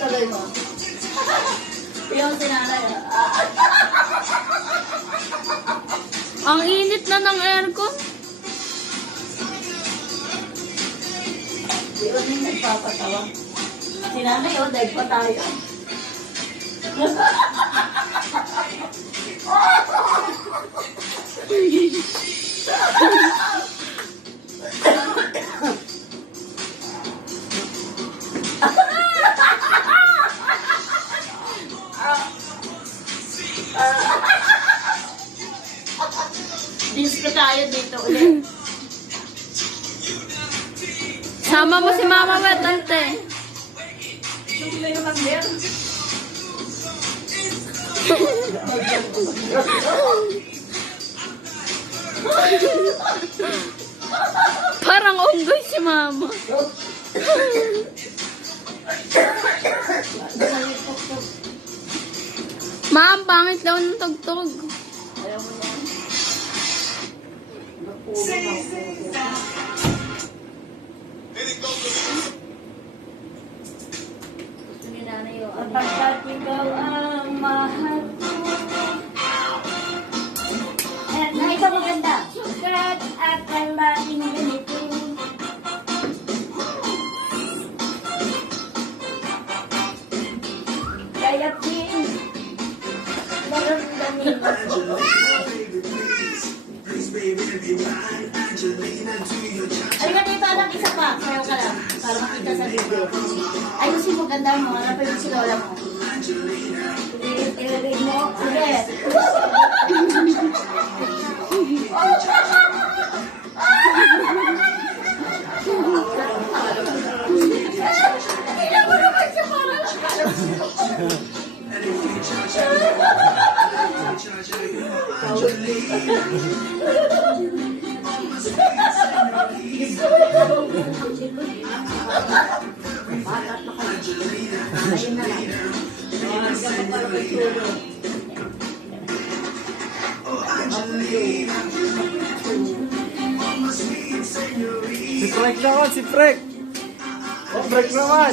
Tuloy mo. Yung sinanay. Ang init na ng aircon. Yun yung nagpapatawa. Sinanay, dahil pa tayo. Disco tayo dito ulit. Sama mo si Mama Wet, ante. Tuloy naman din. Parang unggoy si Mama. Ma'am, pangit daw ng tugtog. Ayaw mo yan. Gusto ni nanay yun. Pagkat ikaw ang mahal ko. Na ikaw maganda. Sukat at ang maing ganito. Kaya din. Maramdamin ako. Ay, ganito anak, isa pa. Sayaw ka lang. Para makita sa video. Ayusin mo ganda mo. Hanapin mo si lola mo. Ilagay mo. Sige. Ilan mo naman siya parang. Si Frank naman, si Frank. Oh, Frank naman.